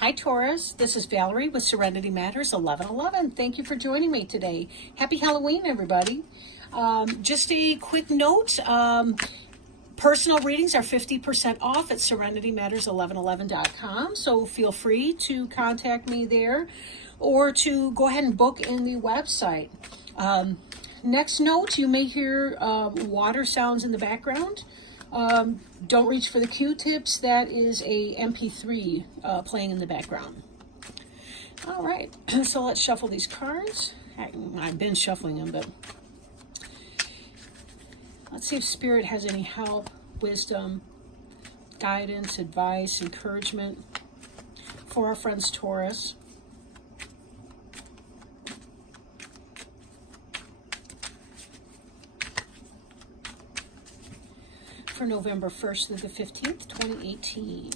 Hi Taurus, this is Valerie with Serenity Matters 1111. Thank you for joining me today. Happy Halloween, everybody. Just a quick note, personal readings are 50% off at serenitymatters1111.com, so feel free to contact me there or to go ahead and book in the website. Next note, you may hear water sounds in the background. Don't reach for the Q-tips. That is a MP3 playing in the background. All right, so let's shuffle these cards. I've been shuffling them, but let's see if Spirit has any help, wisdom, guidance, advice, encouragement for our friends Taurus. For November 1st through the 15th, 2018.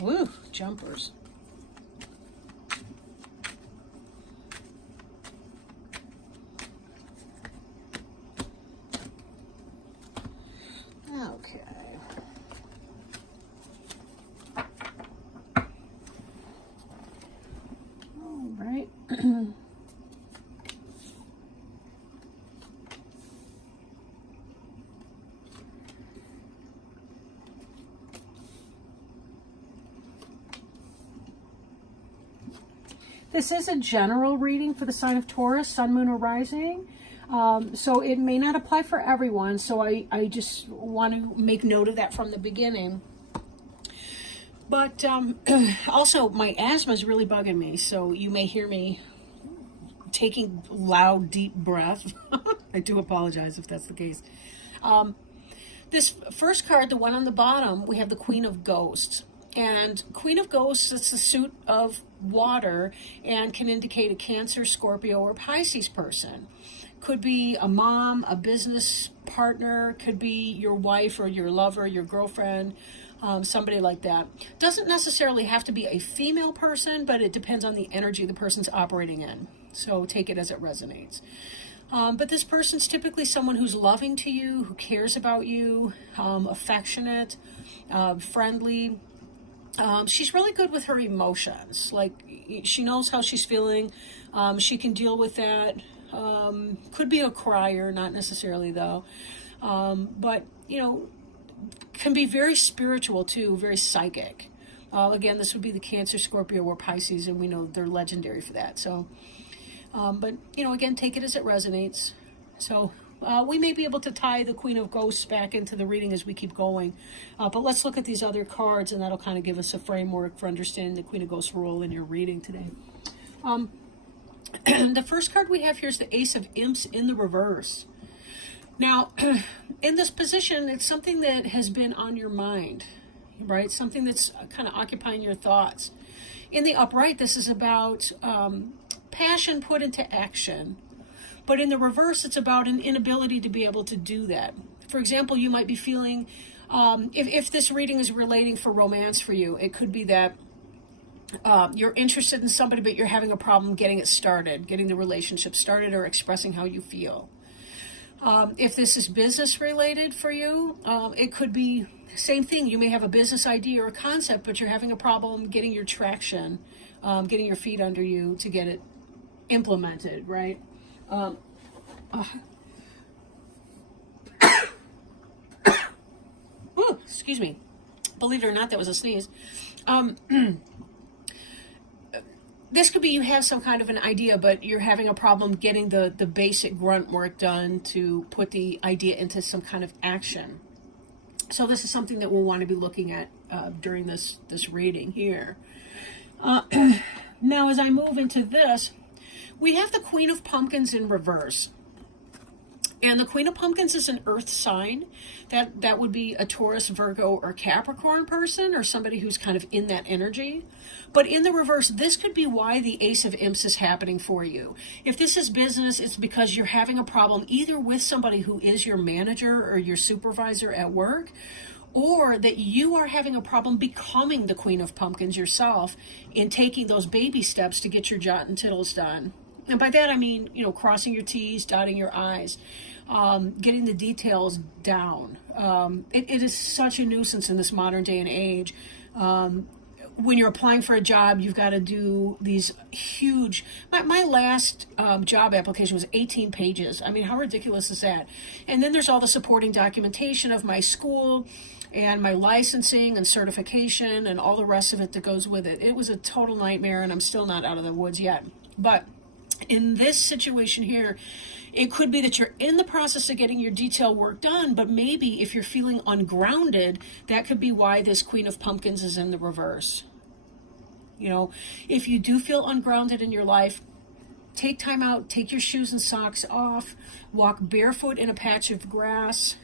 Woo, jumpers. Okay. Right. This is a general reading for the sign of Taurus, Sun, Moon, or Rising. So it may not apply for everyone. So I just want to make note of that from the beginning. But also, my asthma is really bugging me, so you may hear me taking loud, deep breath. I do apologize if that's the case. This first card, the one on the bottom, we have the Queen of Ghosts. And Queen of Ghosts, it's the suit of water and can indicate a Cancer, Scorpio, or Pisces person. Could be a mom, a business partner, could be your wife or your lover, your girlfriend, somebody like that. Doesn't necessarily have to be a female person, but it depends on the energy the person's operating in. So take it as it resonates. But this person's typically someone who's loving to you, who cares about you, affectionate, friendly. She's really good with her emotions. Like, she knows how she's feeling. She can deal with that. Could be a crier, not necessarily though. But, you know, can be very spiritual too, very psychic. Again, this would be the Cancer, Scorpio, or Pisces, and we know they're legendary for that. So, but, you know, again, take it as it resonates. So we may be able to tie the Queen of Ghosts back into the reading as we keep going. But let's look at these other cards, and that'll kind of give us a framework for understanding the Queen of Ghosts' role in your reading today. The first card we have here is the Ace of Imps in the reverse. Now, in this position, it's something that has been on your mind, right? Something that's kind of occupying your thoughts. In the upright, this is about passion put into action. But in the reverse, it's about an inability to be able to do that. For example, you might be feeling, if this reading is relating for romance for you, it could be that you're interested in somebody, but you're having a problem getting it started, getting the relationship started, or expressing how you feel. If this is business related for you, it could be the same thing. You may have a business idea or a concept, but you're having a problem getting your traction, getting your feet under you to get it implemented, right? Ooh, excuse me. Believe it or not, that was a sneeze. This could be you have some kind of an idea, but you're having a problem getting the basic grunt work done to put the idea into some kind of action. So this is something that we'll want to be looking at during this reading here. Now, as I move into this, we have the Queen of Pumpkins in reverse. And the Queen of Pumpkins is an earth sign. That would be a Taurus, Virgo, or Capricorn person, or somebody who's kind of in that energy. But in the reverse, this could be why the Ace of Imps is happening for you. If this is business, it's because you're having a problem either with somebody who is your manager or your supervisor at work, or that you are having a problem becoming the Queen of Pumpkins yourself in taking those baby steps to get your jot and tittles done. And by that I mean, crossing your T's, dotting your I's, getting the details down. It is such a nuisance in this modern day and age. When you're applying for a job, you've got to do these huge, my last job application was 18 pages. I mean, how ridiculous is that? And then there's all the supporting documentation of my school and my licensing and certification and all the rest of it that goes with it. It was a total nightmare, and I'm still not out of the woods yet. But in this situation here, it could be that you're in the process of getting your detail work done, but maybe if you're feeling ungrounded, that could be why this Queen of Pumpkins is in the reverse. If you do feel ungrounded in your life, take time out, take your shoes and socks off, walk barefoot in a patch of grass,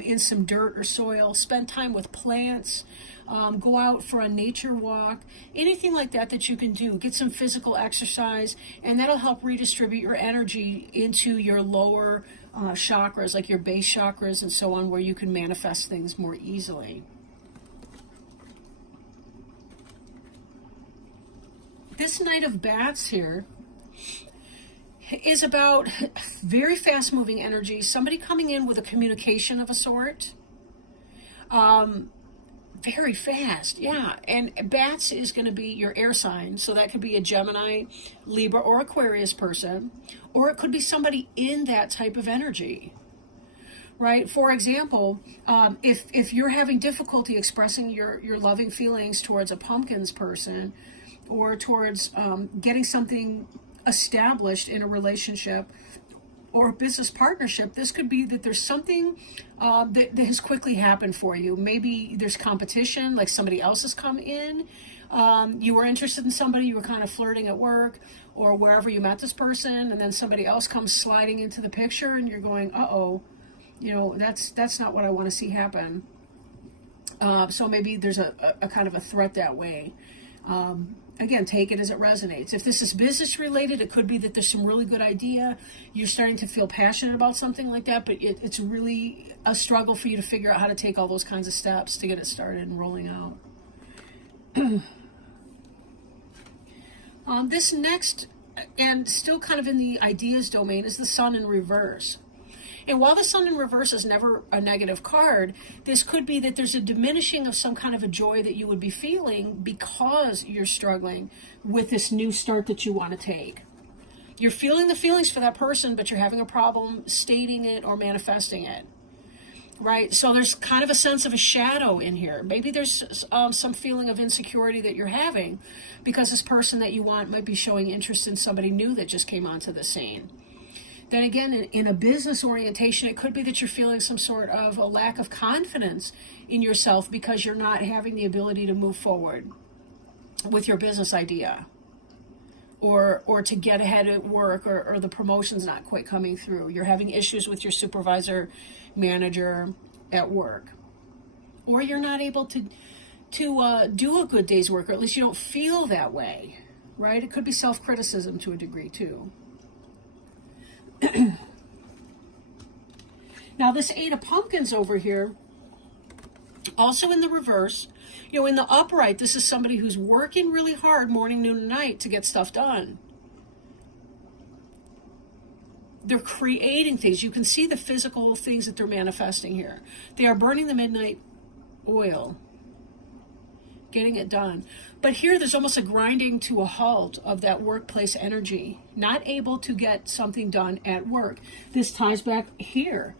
in some dirt or soil, spend time with plants, go out for a nature walk, anything like that you can do. Get some physical exercise, and that'll help redistribute your energy into your lower chakras, like your base chakras and so on, where you can manifest things more easily. This Knight of Bats here is about very fast moving energy, somebody coming in with a communication of a sort. Very fast, yeah. And Bats is going to be your air sign, so that could be a Gemini, Libra, or Aquarius person, or it could be somebody in that type of energy, right? For example, if you're having difficulty expressing your loving feelings towards a Pumpkins person, or towards getting something established in a relationship or business partnership, this could be that there's something that has quickly happened for you. Maybe there's competition, like somebody else has come in. You were interested in somebody, you were kind of flirting at work or wherever you met this person, and then somebody else comes sliding into the picture, and you're going, uh-oh, that's not what I want to see happen. So maybe there's a kind of a threat that way. Again, take it as it resonates. If this is business related, it could be that there's some really good idea. You're starting to feel passionate about something like that, but it's really a struggle for you to figure out how to take all those kinds of steps to get it started and rolling out. This next, and still kind of in the ideas domain, is the Sun in reverse. And while the Sun in reverse is never a negative card, this could be that there's a diminishing of some kind of a joy that you would be feeling because you're struggling with this new start that you want to take. You're feeling the feelings for that person, but you're having a problem stating it or manifesting it, right? So there's kind of a sense of a shadow in here. Maybe there's some feeling of insecurity that you're having because this person that you want might be showing interest in somebody new that just came onto the scene. Then again, in a business orientation, it could be that you're feeling some sort of a lack of confidence in yourself because you're not having the ability to move forward with your business idea, or to get ahead at work, or the promotion's not quite coming through. You're having issues with your supervisor, manager at work, or you're not able to do a good day's work, or at least you don't feel that way, right? It could be self-criticism to a degree too. Now this Eight of Pumpkins over here, also in the reverse, in the upright, this is somebody who's working really hard morning, noon, and night to get stuff done. They're creating things. You can see the physical things that they're manifesting here. They are burning the midnight oil, getting it done. But here there's almost a grinding to a halt of that workplace energy, not able to get something done at work. This ties back here.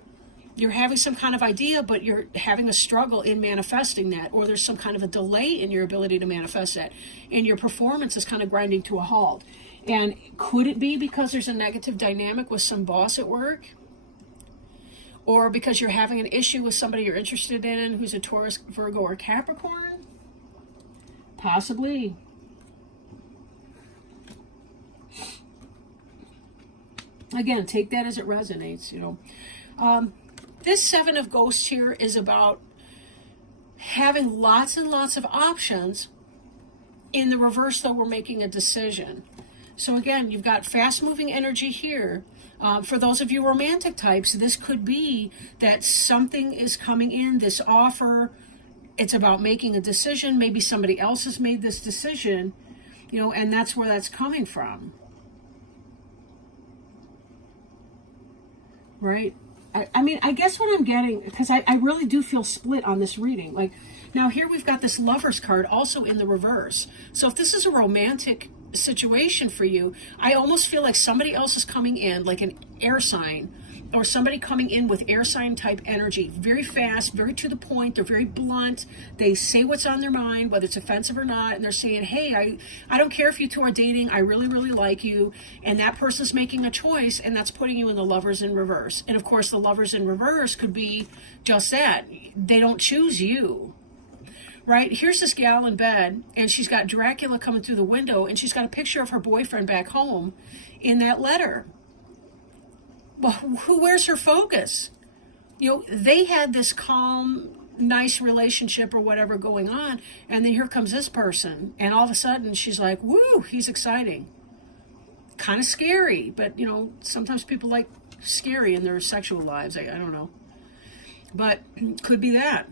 You're having some kind of idea, but you're having a struggle in manifesting that, or there's some kind of a delay in your ability to manifest that, and your performance is kind of grinding to a halt. And could it be because there's a negative dynamic with some boss at work? Or because you're having an issue with somebody you're interested in who's a Taurus, Virgo, or Capricorn? Possibly. Again, take that as it resonates, This Seven of Ghosts here is about having lots and lots of options. In the reverse, though, we're making a decision. So again, you've got fast-moving energy here. For those of you romantic types, this could be that something is coming in, this offer, It's about making a decision. Maybe somebody else has made this decision, you know, and that's where that's coming from. Right? I mean, I guess what I'm getting, because I really do feel split on this reading. Like, now here we've got this Lovers card also in the reverse. So if this is a romantic situation for you, I almost feel like somebody else is coming in, like an air sign, or somebody coming in with air sign type energy, very fast, very to the point. They're very blunt. They say what's on their mind, whether it's offensive or not. And they're saying, hey, I don't care if you two are dating. I really, really like you. And that person's making a choice, and that's putting you in the Lovers in reverse. And of course, the Lovers in reverse could be just that. They don't choose you. Right? Here's this gal in bed, and she's got Dracula coming through the window, and she's got a picture of her boyfriend back home in that letter. Well, where's her focus? You know, they had this calm, nice relationship or whatever going on, and then here comes this person, and all of a sudden she's like, woo, he's exciting. Kind of scary, but, you know, sometimes people like scary in their sexual lives. I don't know. But could be that.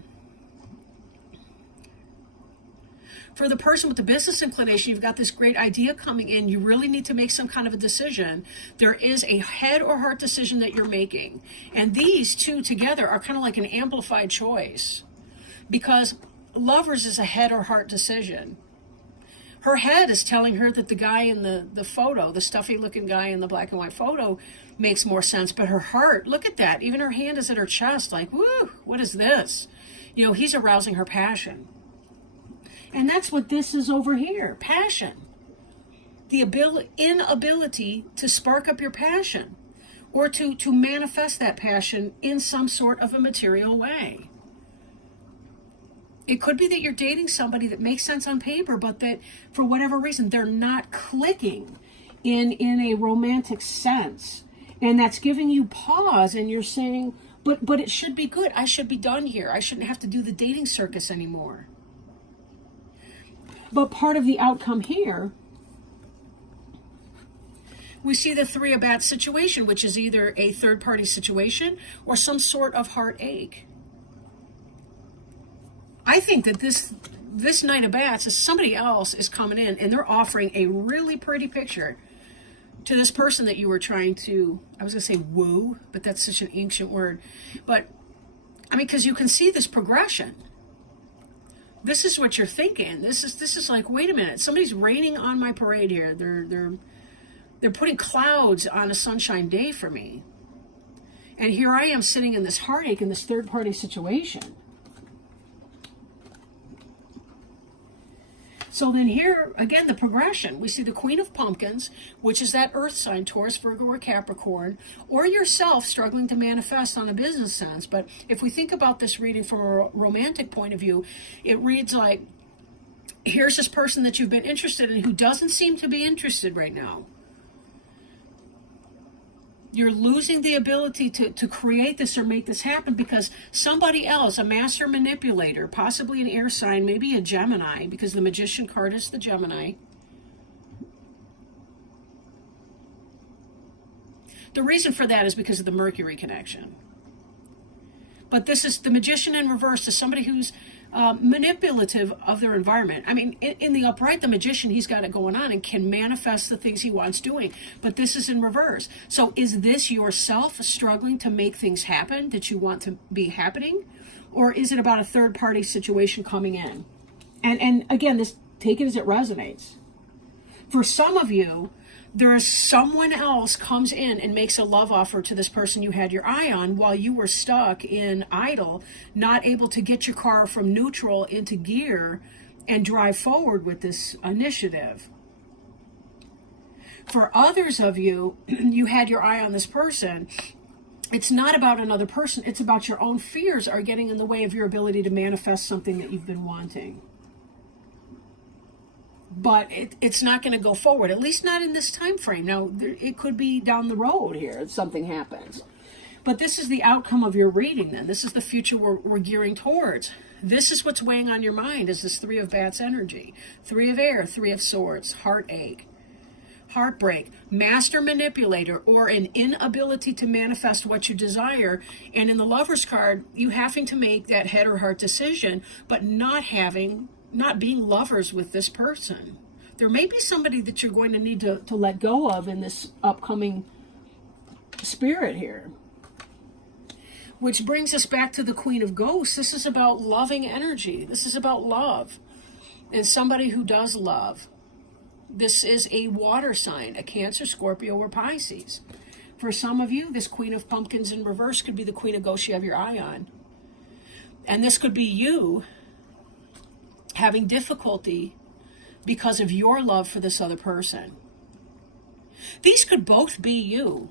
For the person with the business inclination, you've got this great idea coming in. You really need to make some kind of a decision. There is a head or heart decision that you're making. And these two together are kind of like an amplified choice. Because Lovers is a head or heart decision. Her head is telling her that the guy in the photo, the stuffy looking guy in the black and white photo, makes more sense. But her heart, look at that. Even her hand is at her chest like, woo, what is this? You know, he's arousing her passion. And that's what this is over here, passion. The inability to spark up your passion or to manifest that passion in some sort of a material way. It could be that you're dating somebody that makes sense on paper, but that for whatever reason, they're not clicking in a romantic sense. And that's giving you pause, and you're saying, but it should be good. I should be done here. I shouldn't have to do the dating circus anymore. But part of the outcome here, we see the Three of Bats situation, which is either a third-party situation or some sort of heartache. I think that this Knight of Bats is somebody else is coming in, and they're offering a really pretty picture to this person that you were trying to, I was going to say woo, but that's such an ancient word. But, I mean, because you can see this progression. This is what you're thinking. This is like, wait a minute, somebody's raining on my parade here. They're putting clouds on a sunshine day for me. And here I am sitting in this heartache in this third-party situation. So then here, again, the progression. We see the Queen of Pumpkins, which is that earth sign, Taurus, Virgo, or Capricorn, or yourself struggling to manifest on a business sense. But if we think about this reading from a romantic point of view, it reads like, here's this person that you've been interested in who doesn't seem to be interested right now. You're losing the ability to create this or make this happen because somebody else, a master manipulator, possibly an air sign, maybe a Gemini, because the Magician card is the Gemini. The reason for that is because of the Mercury connection. But this is the Magician in reverse, is somebody who's manipulative of their environment. I mean, in the upright, the Magician, he's got it going on and can manifest the things he wants doing. But this is in reverse. So is this yourself struggling to make things happen that you want to be happening? Or is it about a third-party situation coming in? And again, this, take it as it resonates. For some of you, there is someone else comes in and makes a love offer to this person you had your eye on while you were stuck in idle, not able to get your car from neutral into gear and drive forward with this initiative. For others of you, you had your eye on this person. It's not about another person. It's about your own fears are getting in the way of your ability to manifest something that you've been wanting. But it's not going to go forward, at least not in this time frame. Now, it could be down the road here if something happens. But this is the outcome of your reading then. This is the future we're gearing towards. This is what's weighing on your mind, is this Three of Bats energy. Three of Air, Three of Swords, heartache. heartbreak, master manipulator, or an inability to manifest what you desire. And in the Lover's card, you having to make that head or heart decision, but not being lovers with this person. There may be somebody that you're going to need to let go of in this upcoming spirit here. Which brings us back to the Queen of Ghosts. This is about loving energy. This is about love. And somebody who does love. This is a water sign, a Cancer, Scorpio, or Pisces. For some of you, this Queen of Pumpkins in reverse could be the Queen of Ghosts you have your eye on. And this could be you having difficulty because of your love for this other person. These could both be you,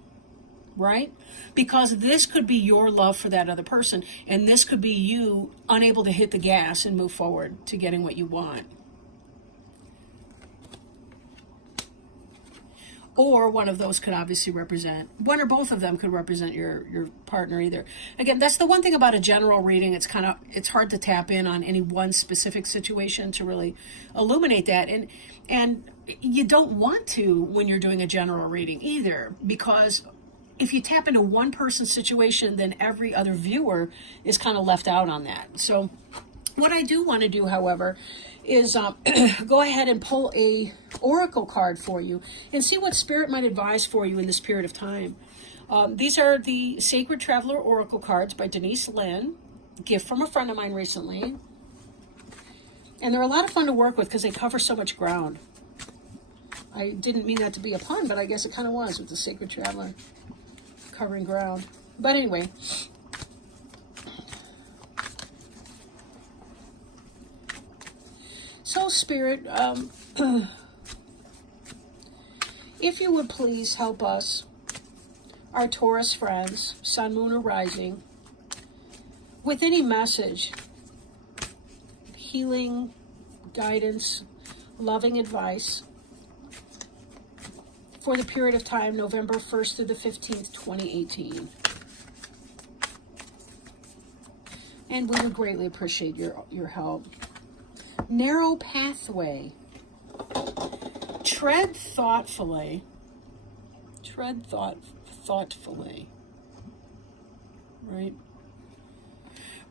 right? Because this could be your love for that other person, and this could be you unable to hit the gas and move forward to getting what you want. Or one of those could obviously represent, one or both of them could represent your partner either. Again, that's the one thing about a general reading. It's hard to tap in on any one specific situation to really illuminate that. And you don't want to when you're doing a general reading either, because if you tap into one person's situation, then every other viewer is kind of left out on that. So what I do want to do, however, is go ahead and pull a oracle card for you and see what Spirit might advise for you in this period of time. These are the Sacred Traveler Oracle cards by Denise Lynn, gift from a friend of mine recently. And they're a lot of fun to work with because they cover so much ground. I didn't mean that to be a pun, but I guess it kind of was with the Sacred Traveler covering ground. But anyway, so Spirit, if you would please help us, our Taurus friends, Sun, Moon, or Rising, with any message, healing, guidance, loving advice, for the period of time, November 1st through the 15th, 2018. And we would greatly appreciate your help. Narrow pathway. Tread thoughtfully. Tread thoughtfully. Right?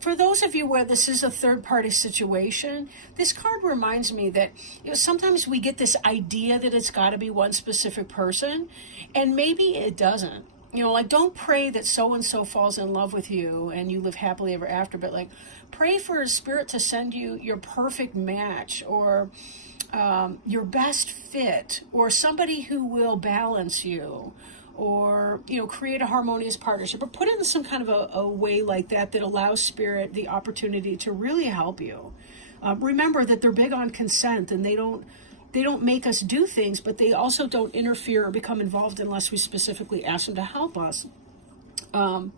For those of you where this is a third-party situation, this card reminds me that sometimes we get this idea that it's got to be one specific person, and maybe it doesn't. Like, don't pray that so-and-so falls in love with you and you live happily ever after, but like, pray for a Spirit to send you your perfect match, or your best fit, or somebody who will balance you, or create a harmonious partnership, or put it in some kind of a way like that allows Spirit the opportunity to really help you. Remember that they're big on consent, and they don't make us do things, but they also don't interfere or become involved unless we specifically ask them to help us. And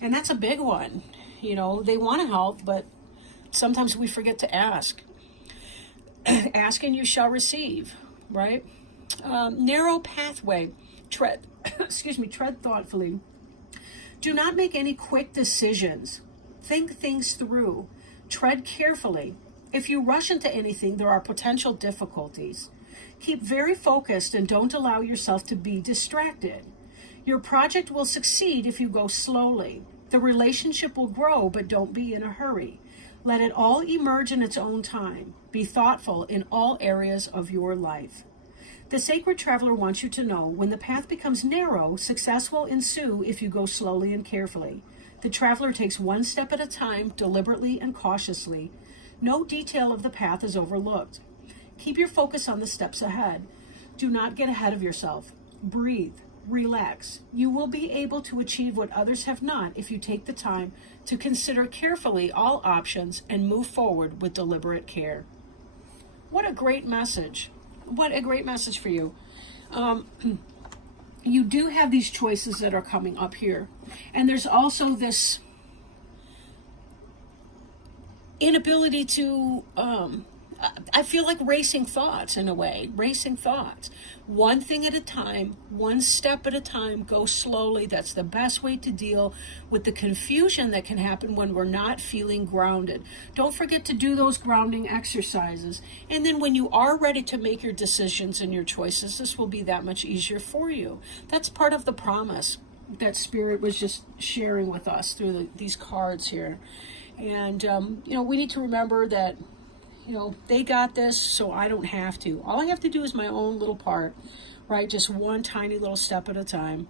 that's a big one. They want to help, but sometimes we forget to ask. Ask and you shall receive, right? Narrow pathway. Tread thoughtfully. Do not make any quick decisions. Think things through. Tread carefully. If you rush into anything, there are potential difficulties. Keep very focused and don't allow yourself to be distracted. Your project will succeed if you go slowly. The relationship will grow, but don't be in a hurry. Let it all emerge in its own time. Be thoughtful in all areas of your life. The Sacred Traveler wants you to know, when the path becomes narrow, success will ensue if you go slowly and carefully. The Traveler takes one step at a time, deliberately and cautiously. No detail of the path is overlooked. Keep your focus on the steps ahead. Do not get ahead of yourself. Breathe. Relax. You will be able to achieve what others have not if you take the time to consider carefully all options and move forward with deliberate care. What a great message. What a great message for you. You do have these choices that are coming up here. And there's also this inability to I feel like racing thoughts in a way, racing thoughts. One thing at a time, one step at a time, go slowly. That's the best way to deal with the confusion that can happen when we're not feeling grounded. Don't forget to do those grounding exercises. And then when you are ready to make your decisions and your choices, this will be that much easier for you. That's part of the promise that Spirit was just sharing with us through these cards here. And, we need to remember that, they got this, so I don't have to. All I have to do is my own little part, right? Just one tiny little step at a time.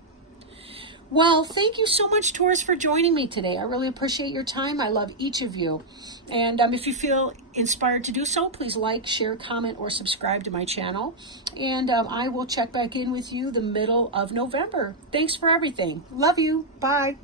Well, thank you so much, Taurus, for joining me today. I really appreciate your time. I love each of you. And if you feel inspired to do so, please like, share, comment, or subscribe to my channel. And I will check back in with you the middle of November. Thanks for everything. Love you. Bye.